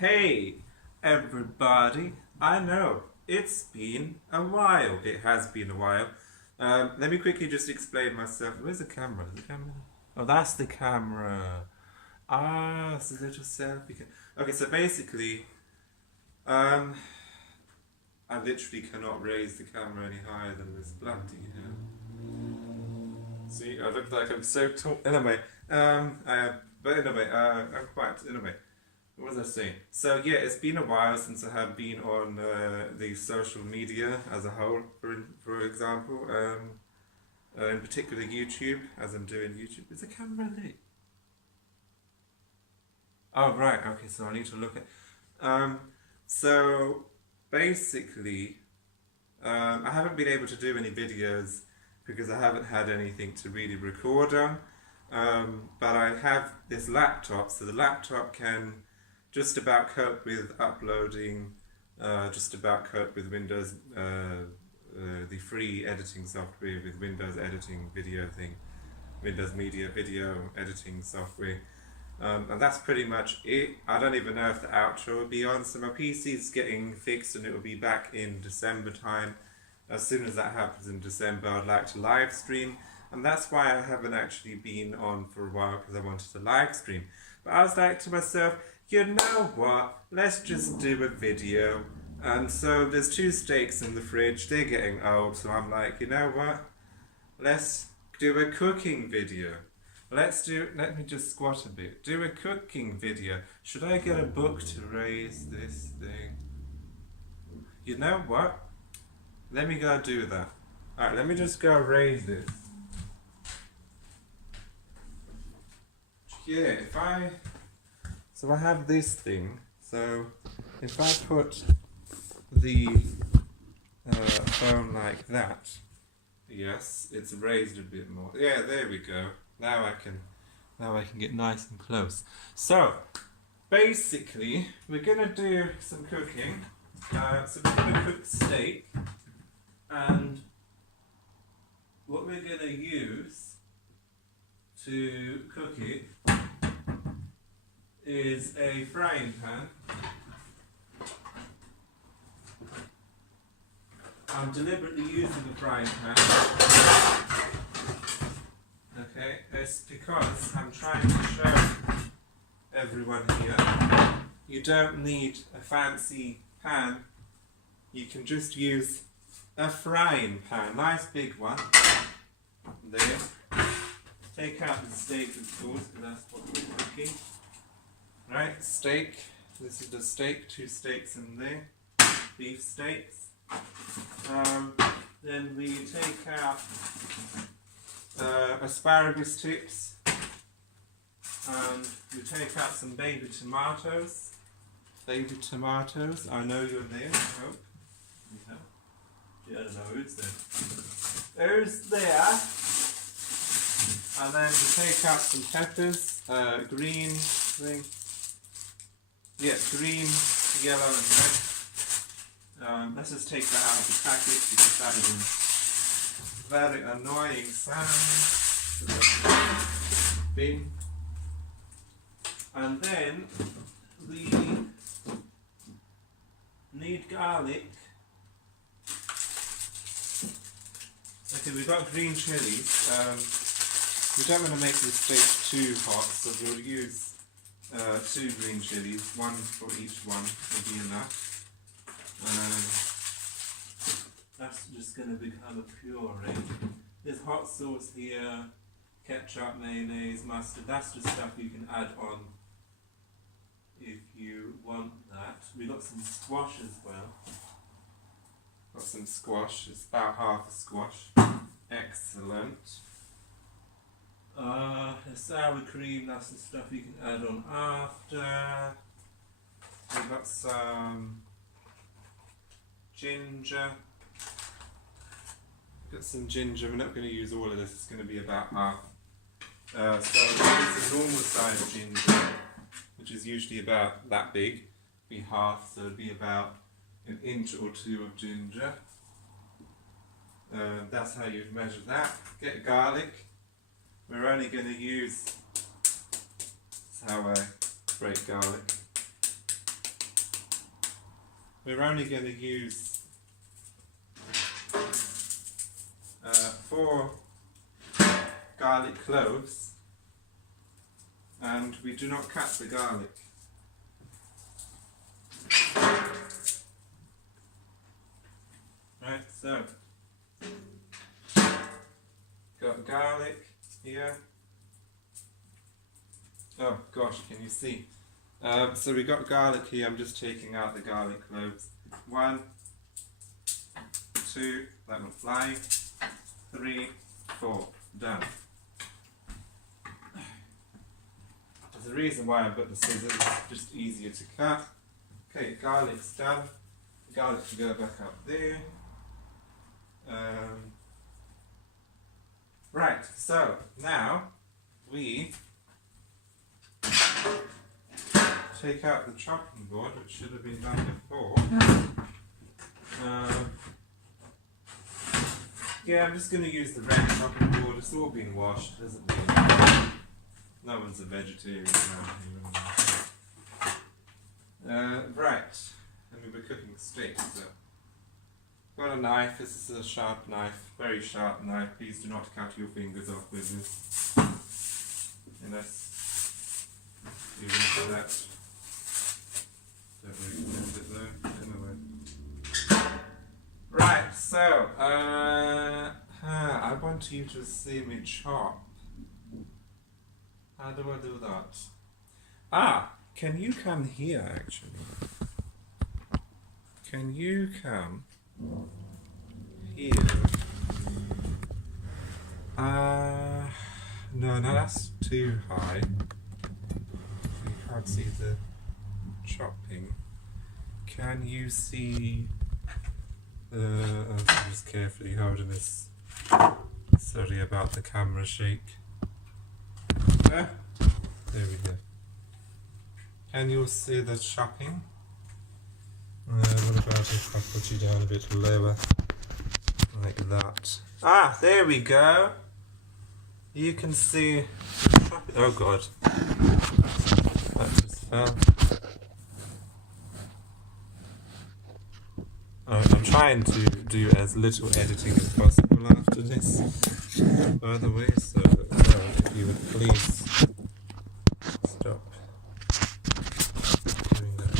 Hey, everybody. I know, it's been a while. It has been a while. Let me quickly just explain myself. Where's the camera? Is the camera? Oh, that's the camera. Ah, it's a little selfie Okay, so basically, um, I literally cannot raise the camera any higher than this bloody See, I look like I'm so tall. Anyway, I'm quite, anyway. What was I saying? So yeah, it's been a while since I have been on the social media as a whole, for example, in particular YouTube, as I'm doing YouTube. Is the camera lit? Oh right, okay, so I need to look at. So basically, I haven't been able to do any videos because I haven't had anything to really record on. But I have this laptop, so the laptop can just about cope with uploading, just about cope with Windows, the free editing software with Windows editing video thing, Windows Media video editing software. And that's pretty much it. I don't even know if the outro will be on, so my PC's getting fixed and it will be back in December time. As soon as that happens in December, I'd like to live stream, and that's why I haven't actually been on for a while, because I wanted to live stream. But I was like to myself, you know what, let's just do a video. And so there's 2 steaks in the fridge, they're getting old, so I'm like, you know what, let's do a cooking video. Let me just squat a bit, do a cooking video. Should I get a book to raise this thing? You know what? Let me go do that. Alright, let me just go raise this. Yeah, so I have this thing. So if I put the phone like that, yes, it's raised a bit more. Yeah, there we go. Now I can get nice and close. So basically, we're gonna do some cooking. So we're gonna cook steak. And what we're going to use to cook it is a frying pan. I'm deliberately using a frying pan. Okay, it's because I'm trying to show everyone here you don't need a fancy pan. You can just use a frying pan, nice big one. There. Take out the steak, of course, because that's what we're cooking. Right, steak. This is the steak, 2 steaks in there. Beef steaks. Then we take out asparagus tips. And we take out some baby tomatoes. Baby tomatoes. I know you're there, I hope. Yeah. Yeah, I don't know who's there. Who's there? And then we take out some peppers, green thing. Yeah, green, yellow and red. Let's just take that out of the packet because that is a very annoying sound. Bin. And then we need garlic. Okay, we've got green chilies. We don't want to make this steak too hot, so we'll use 2 green chilies, 1 for each one will be enough. That's just going to become a puree. There's hot sauce here, ketchup, mayonnaise, mustard. That's just stuff you can add on if you want that. We've got some squash as well. Got some squash, it's about half a squash. Excellent. The sour cream, that's the stuff you can add on after. We've got some ginger. Got some ginger, we're not going to use all of this, it's going to be about half. So this is a normal size ginger, which is usually about that big. Be half, so it'd be about 1 inch or 2 of ginger. That's how you'd measure that. Get garlic. We're only going to use, that's how I break garlic. we're only going to use 4 garlic cloves, and we do not cut the garlic. Right, so got garlic here. Oh gosh, can you see? So we got garlic here. I'm just taking out the garlic cloves. 1, 2, that one flying. 3, 4, done. There's a reason why I've got the scissors. It's just easier to cut. Okay, garlic's done. Garlic can go back up there. Right, so now we take out the chopping board, which should have been done before. Yeah, I'm just going to use the red chopping board. It's all been washed, doesn't it? No one's a vegetarian now. Right, and we were cooking steak, so got a knife. This is a sharp knife, very sharp knife. Please do not cut your fingers off with this, unless you're into that. Don't recommend it though. Anyway. Right, so I want you to see me chop. How do I do that? Ah, can you come here actually? Can you come here? No, that's too high. You can't see the chopping. Can you see I'm just carefully holding this. Sorry about the camera shake. There we go. Can you see the chopping? What about if I put you down a bit lower? Like that. Ah, there we go. You can see the chopping. Oh god. That just fell. I'm trying to do as little editing as possible after this, by the way, so if you would please stop doing that.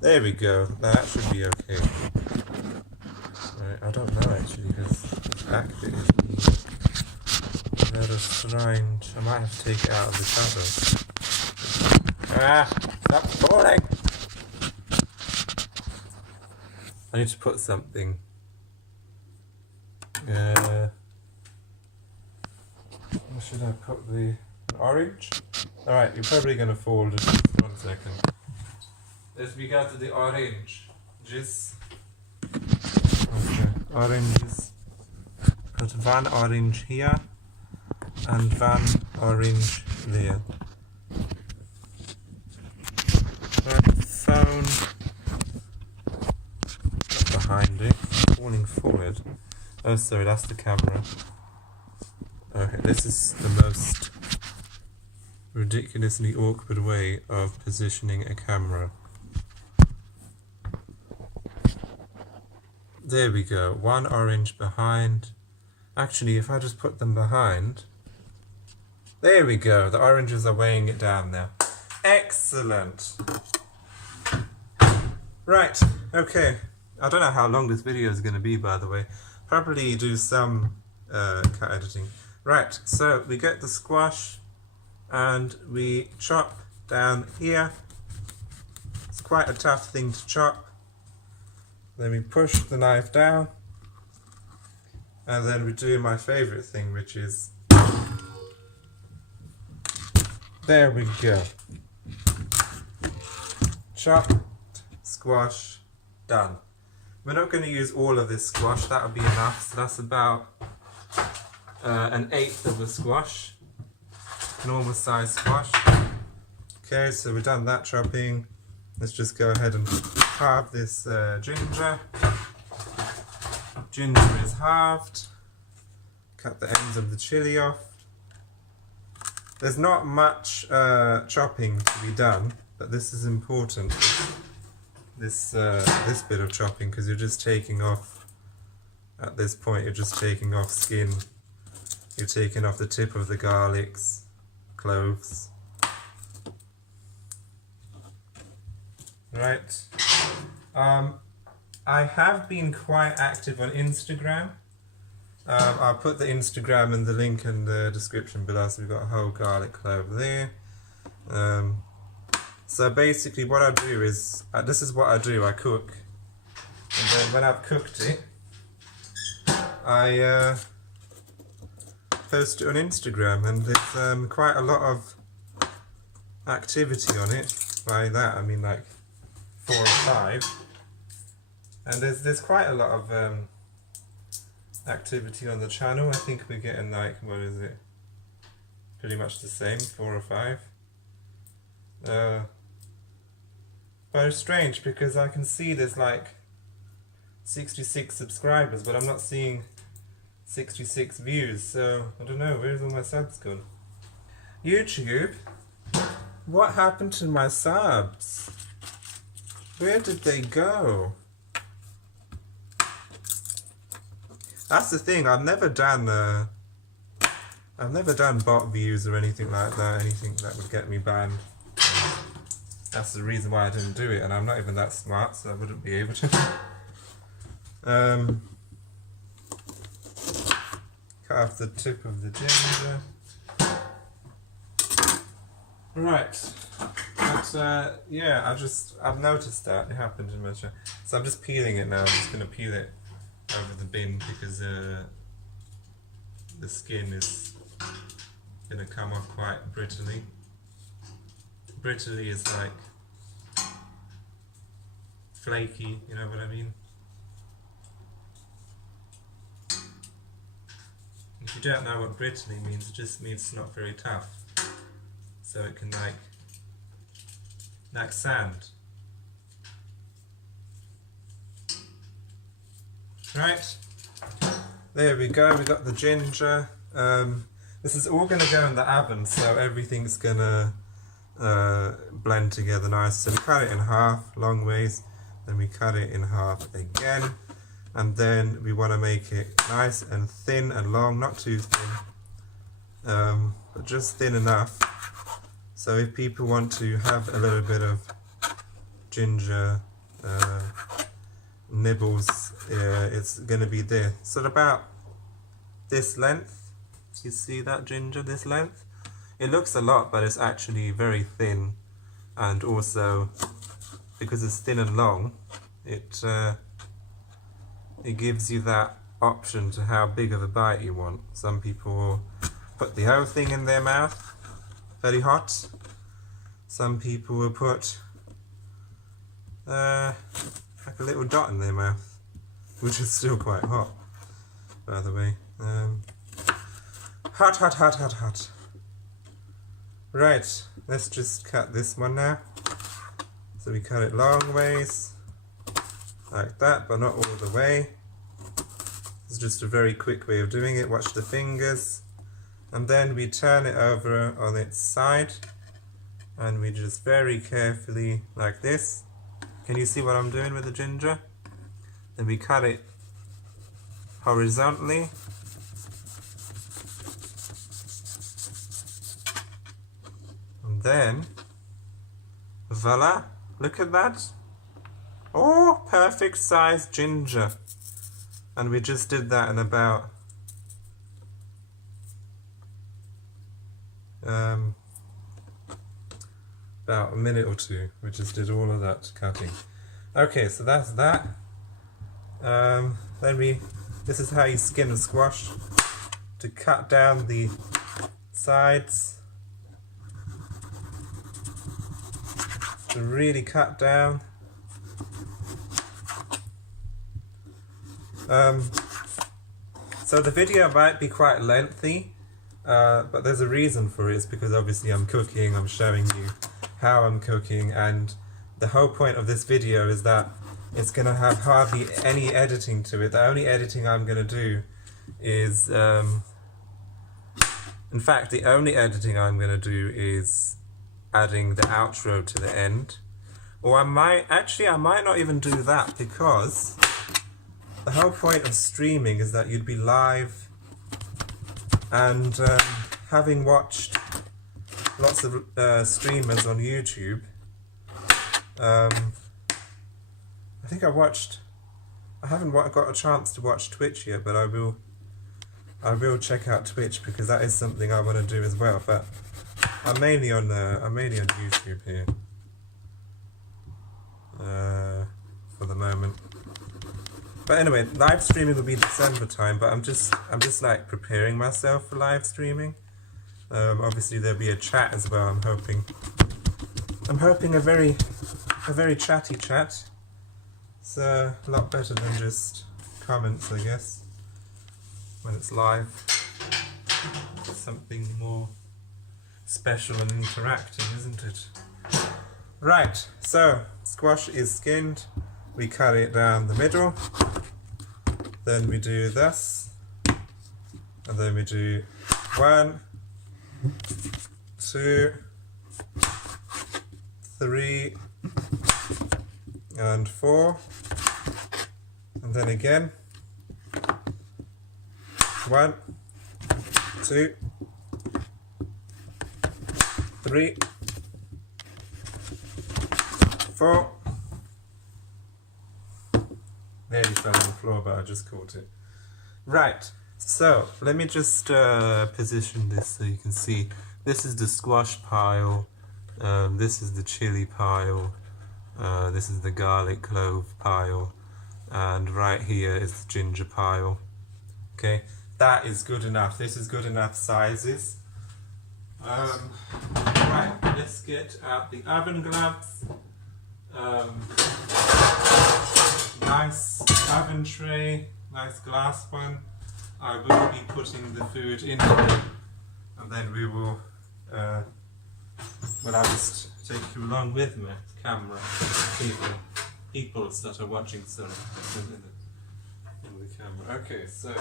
There we go, that should be okay. Right, I don't know actually, because the back bit is rather strange. I might have to take it out of the cover. Ah, stop falling! I need to put something. Where should I put the orange? Alright, you're probably gonna fall. Just 1 second. Let's we got the orange. Just okay. Oranges. Put 1 orange here and 1 orange there. Right, phone. Behind it, falling forward. Oh, sorry, that's the camera. Okay, this is the most ridiculously awkward way of positioning a camera. There we go, 1 orange behind. Actually, if I just put them behind. There we go, the oranges are weighing it down now. Excellent. Right, okay. I don't know how long this video is going to be, by the way. Probably do some cut editing. Right, so we get the squash and we chop down here. It's quite a tough thing to chop. Then we push the knife down. And then we do my favourite thing, which is... There we go. Chopped, squash, done. We're not going to use all of this squash, that would be enough. So that's about 1/8 of the squash, normal size squash. Okay, so we've done that chopping. Let's just go ahead and halve this ginger. Ginger is halved. Cut the ends of the chili off. There's not much chopping to be done, but this is important. this bit of chopping, because you're just taking off, at this point you're just taking off skin, you're taking off the tip of the garlics, cloves. Right. I have been quite active on Instagram. I'll put the Instagram and the link in the description below, so we've got a whole garlic clove there. So basically what I do is, this is what I do, I cook, and then when I've cooked it, I post it on Instagram, and there's quite a lot of activity on it. By that I mean like 4 or 5, and there's quite a lot of activity on the channel. I think we're getting like, what is it, pretty much the same, 4 or 5. But it's strange because I can see there's like 66 subscribers, but I'm not seeing 66 views, so I don't know, where's all my subs gone? YouTube, what happened to my subs? Where did they go? That's the thing, I've never done bot views or anything like that, anything that would get me banned. That's the reason why I didn't do it, and I'm not even that smart, so I wouldn't be able to. Cut off the tip of the ginger. Right. But yeah, I've noticed that it happened in my channel. So I'm just peeling it now. I'm just gonna peel it over the bin because the skin is gonna come off quite brittly. Brittly is like flaky, you know what I mean? If you don't know what brittly means, it just means it's not very tough. So it can like sand. Right, there we go, we got the ginger. This is all gonna go in the oven, so everything's gonna blend together nice. So we cut it in half long ways, then we cut it in half again, and then we want to make it nice and thin and long, not too thin, but just thin enough. So if people want to have a little bit of ginger nibbles, it's going to be there. So about this length, you see that ginger, this length? It looks a lot, but it's actually very thin, and also because it's thin and long, it gives you that option to how big of a bite you want. Some people will put the whole thing in their mouth, very hot. Some people will put like a little dot in their mouth, which is still quite hot, by the way. Hot, hot, hot, hot, hot. Right, let's just cut this one now. So we cut it long ways, like that, but not all the way. It's just a very quick way of doing it. Watch the fingers. And then we turn it over on its side, and we just very carefully, like this. Can you see what I'm doing with the ginger? Then we cut it horizontally. Then, voila, look at that. Oh, perfect size ginger. And we just did that in about a minute or two. We just did all of that cutting. Okay, so that's that. This is how you skin a squash, to cut down the sides. To really cut down. So the video might be quite lengthy, but there's a reason for it. It's because obviously I'm cooking, I'm showing you how I'm cooking, and the whole point of this video is that it's going to have hardly any editing to it. The only editing I'm going to do is, in fact the only editing I'm going to do is adding the outro to the end, Or I might not even do that, because the whole point of streaming is that you'd be live, and having watched lots of streamers on YouTube, I haven't got a chance to watch Twitch yet, but I will check out Twitch, because that is something I want to do as well. But I'm mainly on YouTube here for the moment. But anyway, live streaming will be December time. But I'm just like preparing myself for live streaming. Obviously there'll be a chat as well. I'm hoping a very chatty chat. It's a lot better than just comments, I guess, when it's live. It's something more special and interactive, isn't it? Right, so squash is skinned. We cut it down the middle. Then we do this. And then we do 1, 2, 3, and 4. And then again. 1, 2, 3, 4. Nearly fell on the floor, but I just caught it. Right, so let me just position this so you can see. This is the squash pile, this is the chili pile, this is the garlic clove pile, and right here is the ginger pile. Okay, that is good enough. This is good enough sizes. Right, let's get out the oven gloves. Nice oven tray, nice glass one. I will be putting the food into it, and then we will, I'll just take you along with me, camera, people that are watching in the camera. Okay, so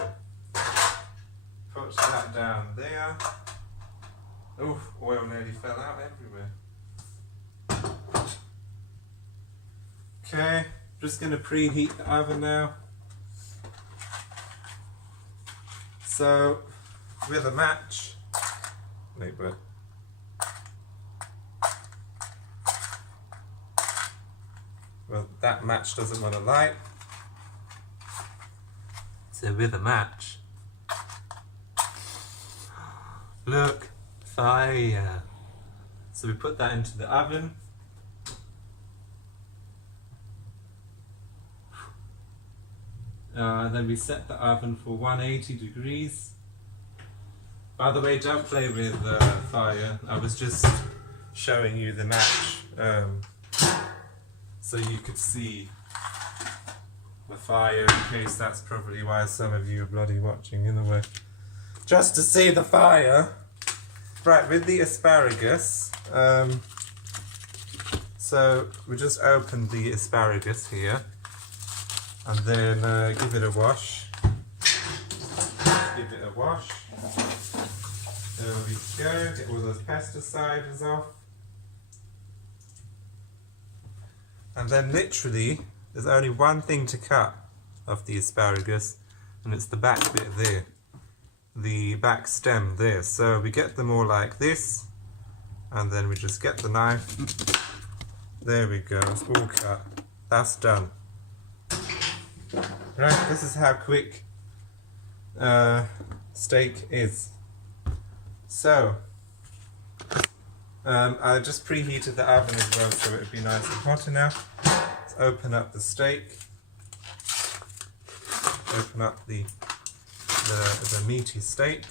put that down there. Oh, oil nearly fell out everywhere. Okay, just going to preheat the oven now. So, with a match, well, that match doesn't want to light. So with a match, look, fire. So we put that into the oven. Then we set the oven for 180 degrees. By the way, don't play with fire. I was just showing you the match so you could see the fire, in case that's probably why some of you are bloody watching in a way. Just to see the fire. Right, with the asparagus, so we just opened the asparagus here. And then give it a wash. Give it a wash. There we go. Get all those pesticides off. And then literally, there's only one thing to cut of the asparagus, and it's the back bit there. The back stem there. So we get them all like this, and then we just get the knife. There we go. It's all cut. That's done. Right, this is how quick steak is. So, I just preheated the oven as well, so it would be nice and hot enough. Let's open up the steak. Open up the meaty steak.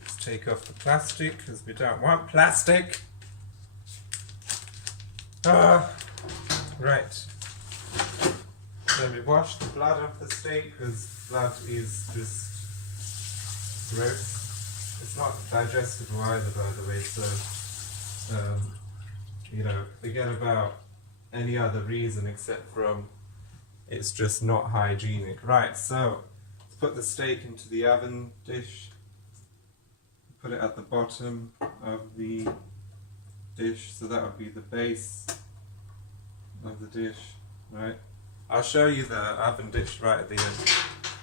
Let's take off the plastic, because we don't want plastic. Right. Then we wash the blood off the steak, because blood is just gross. It's not digestible either, by the way, so forget about any other reason except from it's just not hygienic. Right, so let's put the steak into the oven dish. Put it at the bottom of the dish, so that would be the base of the dish, right? I'll show you the oven dish right at the end.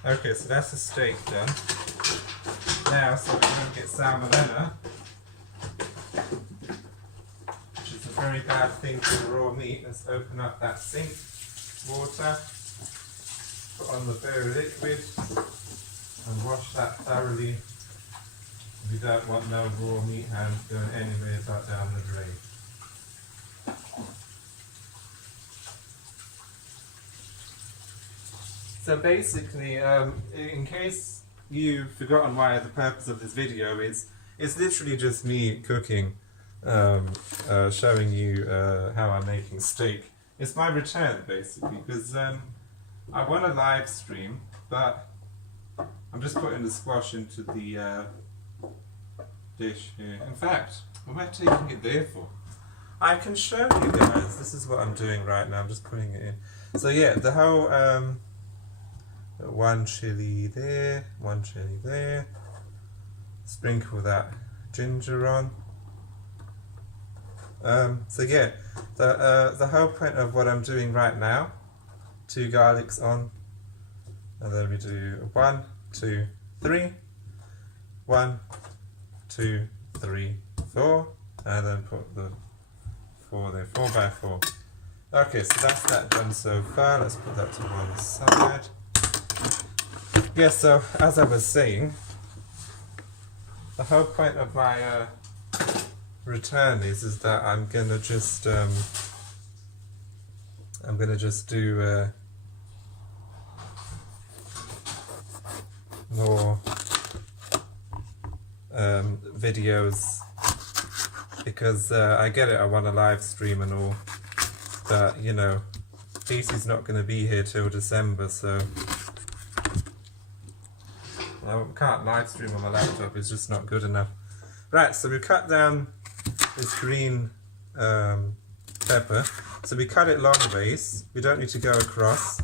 Okay, so that's the steak done. Now, so we don't get salmonella, which is a very bad thing for raw meat. Let's open up that sink, water, put on the bare liquid, and wash that thoroughly. We don't want no raw meat hands going anywhere but down the drain. So basically, in case you've forgotten why the purpose of this video is, it's literally just me cooking, showing you how I'm making steak. It's my return basically, because I want to live stream, but I'm just putting the squash into the dish here. In fact, what am I taking it there for? I can show you guys. This is what I'm doing right now. I'm just putting it in. So yeah, the whole one chili there, one chili there. Sprinkle that ginger on. So yeah, the whole point of what I'm doing right now, 2 garlics on, and then we do 1, 2, 3, 1, 2, 3, 4, and then put the 4 there, 4 by 4. Okay, so that's that done so far. Let's put that to one side. Yeah, so as I was saying, the whole point of my return is that I'm gonna just do more videos, because I get it, I want to live stream and all, but you know, PC's not going to be here till December, so I can't live stream on my laptop, it's just not good enough. Right, so we cut down this green pepper, so we cut it long ways, we don't need to go across.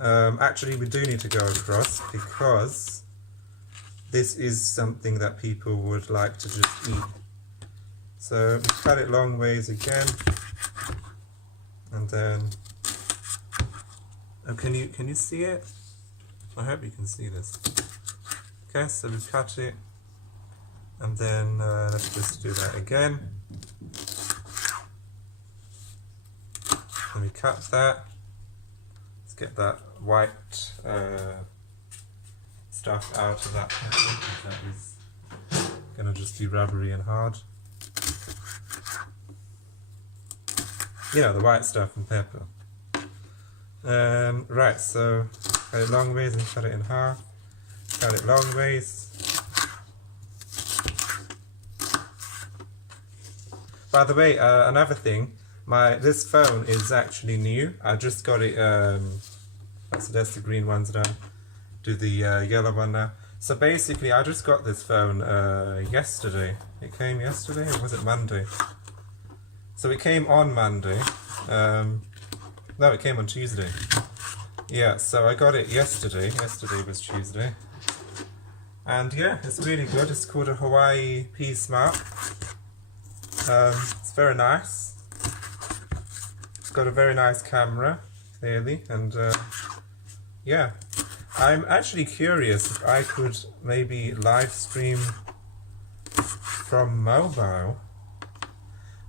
Actually we do need to go across, because this is something that people would like to just eat. So we cut it long ways again, and then, oh, can you see it? I hope you can see this. Okay, so we cut it, and then let's just do that again. And we cut that. Let's get that white stuff out of that pepper, that is gonna just be rubbery and hard. You know, the white stuff and pepper. Right, so cut it long ways and cut it in half. Cut it long ways. By the way, another thing, this phone is actually new. I just got it, so that's the green one's done. Do the yellow one now. So basically, I just got this phone yesterday. It came yesterday, or was it Monday? So it came on Monday. No, it came on Tuesday. Yeah, so I got it yesterday. Yesterday was Tuesday. And yeah, it's really good. It's called a Hawaii P Smart. It's very nice. It's got a very nice camera, clearly, and yeah. I'm actually curious if I could maybe live stream from mobile.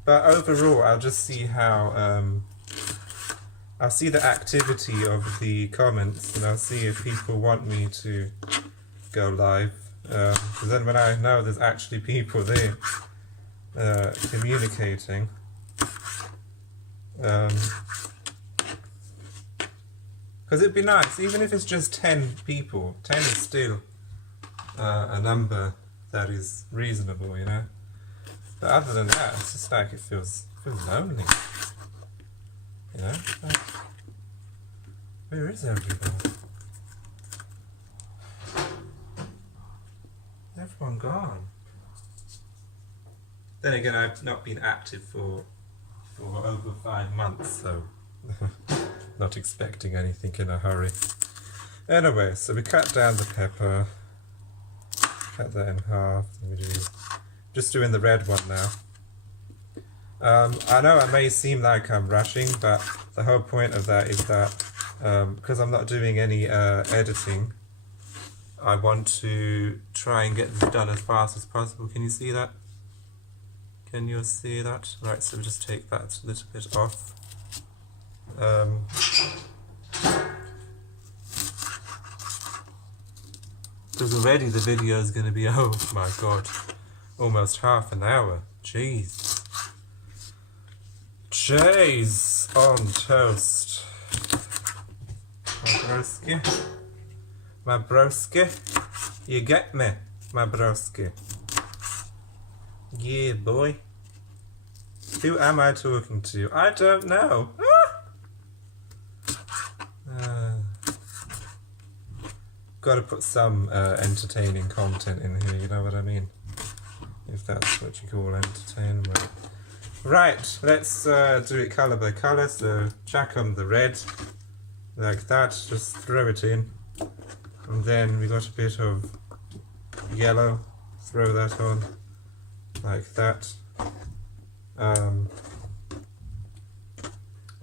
But overall, I'll just see how, I'll see the activity of the comments, and I'll see if people want me to go live. Because then when I know there's actually people there communicating, because it'd be nice, even if it's just 10 people. 10 is still a number that is reasonable, you know. But other than that, it's just like it feels lonely, you know. Like, where is everybody? Everyone gone. Then again, I've not been active for over 5 months, so not expecting anything in a hurry. Anyway, so we cut down the pepper, cut that in half, and we do, just doing the red one now. I know it may seem like I'm rushing, but the whole point of that is that because I'm not doing any editing, I want to try and get this done as fast as possible. Can you see that? Can you see that? Right, so we'll just take that a little bit off. Because already the video is going to be, oh my god, almost half an hour. Jeez. Jeez on toast. My broski. My broski. You get me, my broski. Yeah, boy. Who am I talking to? I don't know. Got to put some entertaining content in here, you know what I mean? If that's what you call entertainment. Right, let's do it colour by colour. So jack on the red, like that, just throw it in. And then we got a bit of yellow, throw that on, like that. And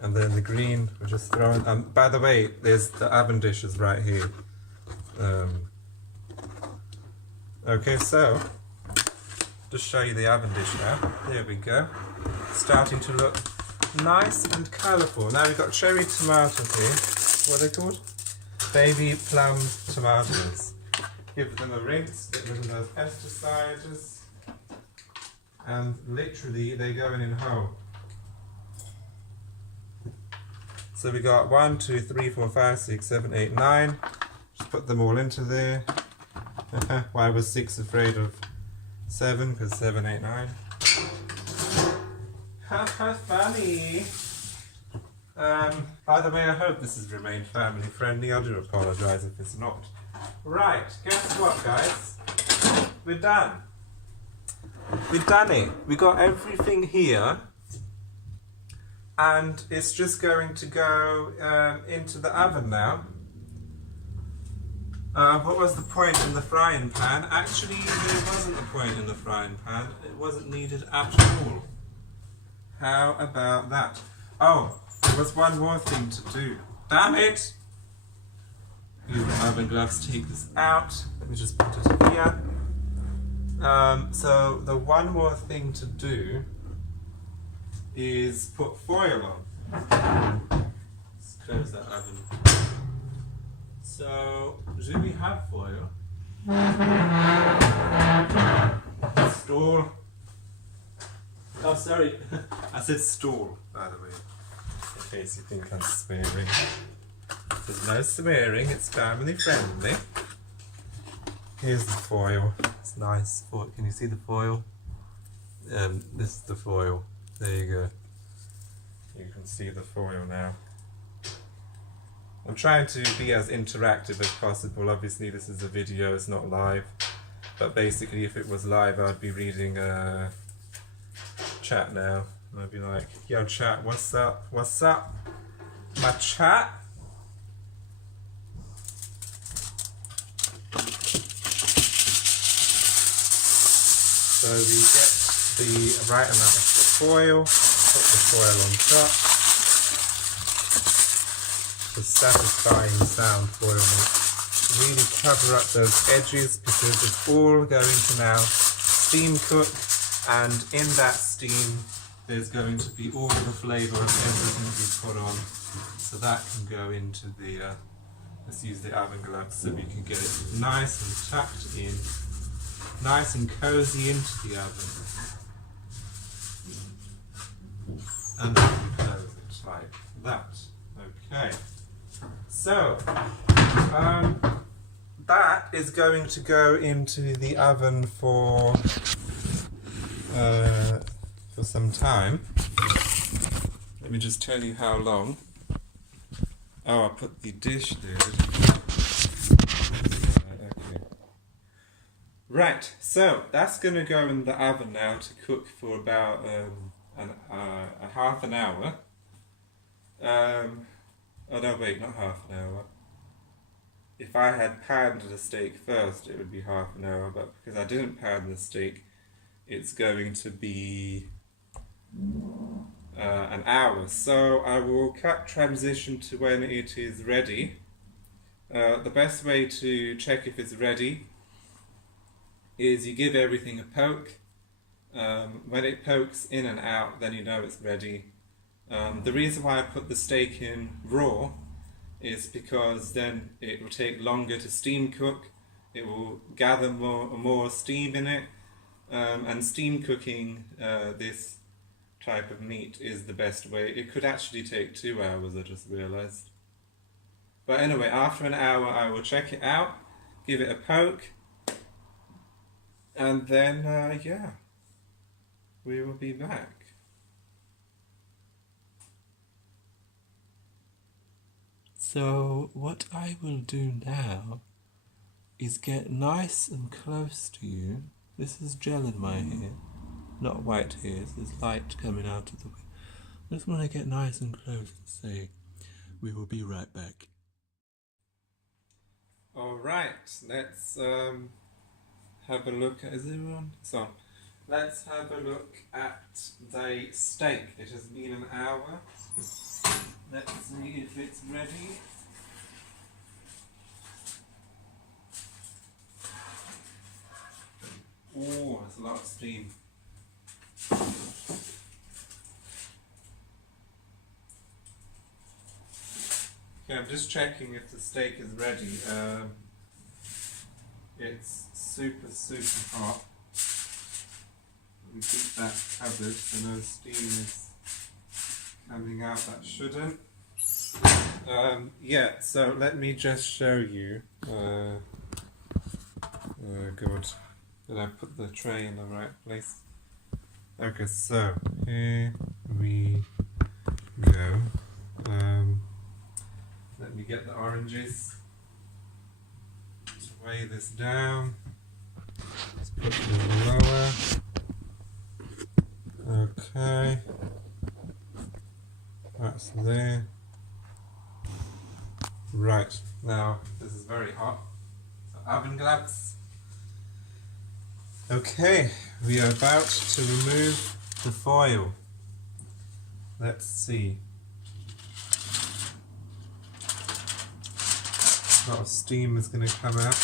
then the green, we're just throwing, by the way, there's the oven dishes right here. Okay, so just show you the oven dish now. There we go. Starting to look nice and colourful. Now we've got cherry tomatoes here. What are they called? Baby plum tomatoes. Give them a rinse, get rid of those pesticides, and literally they're going in whole. So we got 1, 2, 3, 4, 5, 6, 7, 8, 9. Just put them all into there. Why was 6 afraid of 7? Because 7, 8, 9. Haha, funny. By the way, I hope this has remained family friendly. I do apologise if it's not. Right, guess what, guys? We're done. We've done it. We got everything here. And it's just going to go into the oven now. What was the point in the frying pan? Actually, there wasn't a point in the frying pan. It wasn't needed at all. How about that? Oh, there was one more thing to do. Damn it! Use the oven gloves to take this out. Let me just put it here. So the one more thing to do is put foil on. Let's close that oven. So, do we have foil? Stall. Oh, sorry. I said stall, by the way. In case you think I'm swearing. There's no swearing, it's family friendly. Here's the foil. It's nice. Can you see the foil? This is the foil. There you go. You can see the foil now. I'm trying to be as interactive as possible. Obviously this is a video, it's not live. But basically if it was live I'd be reading chat now. And I'd be like, yo chat, what's up? What's up? My chat? So we get the right amount of foil, put the foil on top. The satisfying sound foil makes. Really cover up those edges because it's all going to now steam cook, and in that steam there's going to be all the flavour of everything we put on. So that can go into the, let's use the oven gloves so we can get it nice and tucked in, nice and cosy into the oven. And then we close it like that. Okay. So, that is going to go into the oven for some time. Let me just tell you how long. Oh, I put the dish there. Okay. Right, so that's going to go in the oven now to cook for about a half an hour. Oh no, wait, not half an hour. If I had panned the steak first, it would be half an hour, but because I didn't pan the steak, it's going to be an hour. So I will cut transition to when it is ready. The best way to check if it's ready is you give everything a poke. When it pokes in and out, then you know it's ready. The reason why I put the steak in raw is because then it will take longer to steam cook. It will gather more steam in it, and steam cooking this type of meat is the best way. It could actually take 2 hours, I just realised. But anyway, after an hour I will check it out, give it a poke, and then yeah, we will be back. So what I will do now is get nice and close to you. This is gel in my hair, not white hairs. There's light coming out of the way. I just want to get nice and close and say, we will be right back. Alright, let's have a look at, is it on? It's on. Let's have a look at the steak. It has been an hour. Let's see if it's ready. Oh, there's a lot of steam. Okay, I'm just checking if the steak is ready. It's super hot. We keep that covered so no steam is coming out that shouldn't. Yeah, so let me just show you. Oh god, did I put the tray in the right place? Okay, so here we go. Let me get the oranges. Let's weigh this down. Let's put it lower. Okay. That's there. Right, now this is very hot. So oven gloves. Okay, we are about to remove the foil. Let's see. A lot of steam is going to come out.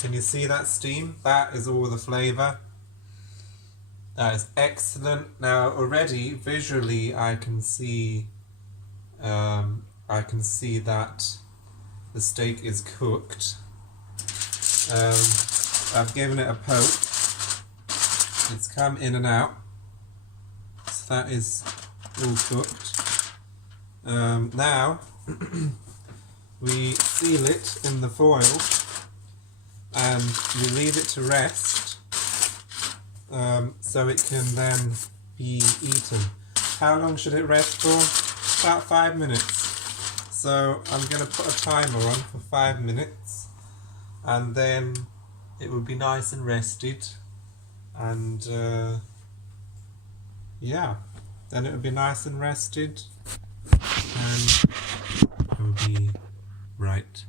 Can you see that steam? That is all the flavour. That is excellent. Now already visually I can see that the steak is cooked. I've given it a poke. It's come in and out. So that is all cooked. Now we seal it in the foil and we leave it to rest so it can then be eaten. How long should it rest for? About 5 minutes. So I'm going to put a timer on for 5 minutes and then it will be nice and rested, and yeah, then it will be nice and rested and it will be right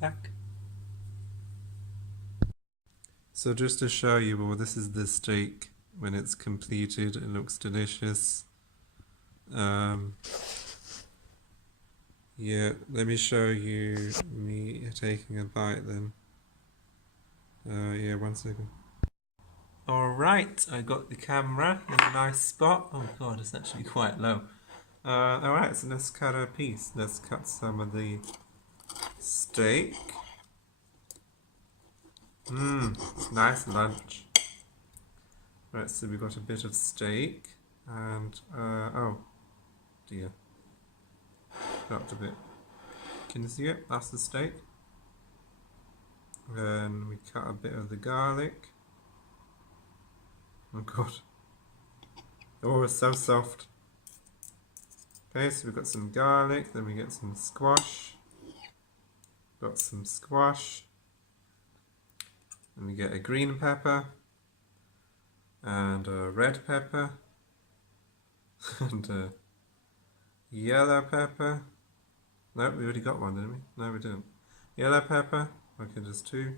back. So just to show you all, this is the steak when it's completed. It looks delicious. Yeah, let me show you me taking a bite then. Yeah, 1 second. Alright, I got the camera in a nice spot. Oh god, it's actually quite low. Alright, so let's cut a piece. Let's cut some of the steak. Nice lunch. Right, so we got a bit of steak and, oh dear. Dropped a bit. Can you see it? That's the steak. Then we cut a bit of the garlic. Oh god. Oh, it's so soft. Okay, so we've got some garlic, then we get some squash. Got some squash. Then we get a green pepper. And a red pepper. And a yellow pepper. No, we already got one, didn't we? No, we didn't. Yellow pepper. Okay, just 2.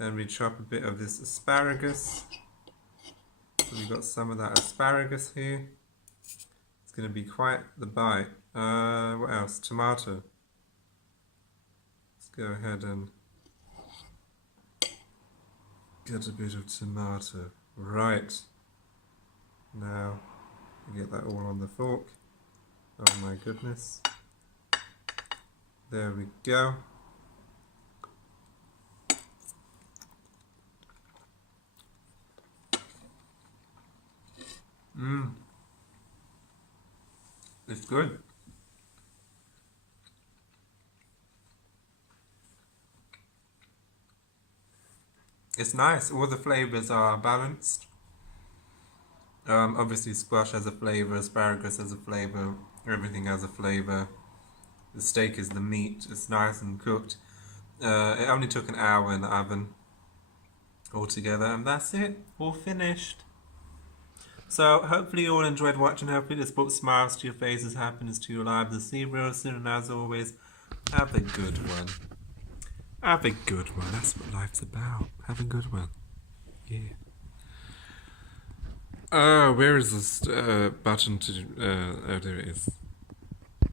Then we chop a bit of this asparagus. So we've got some of that asparagus here. It's going to be quite the bite. What else? Tomato. Let's go ahead and get a bit of tomato. Right. Now, get that all on the fork. Oh my goodness. There we go. It's good. It's nice. All the flavors are balanced. Obviously squash has a flavor, asparagus has a flavor, everything has a flavor. The steak is the meat. It's nice and cooked. It only took an hour in the oven altogether, and that's it. All finished. So hopefully you all enjoyed watching. Hopefully this brought smiles to your faces, happiness to your lives. I'll see you real soon, and as always, have a good one. Have a good one. That's what life's about. Have a good one. Yeah. Where is this button to... oh, there it is.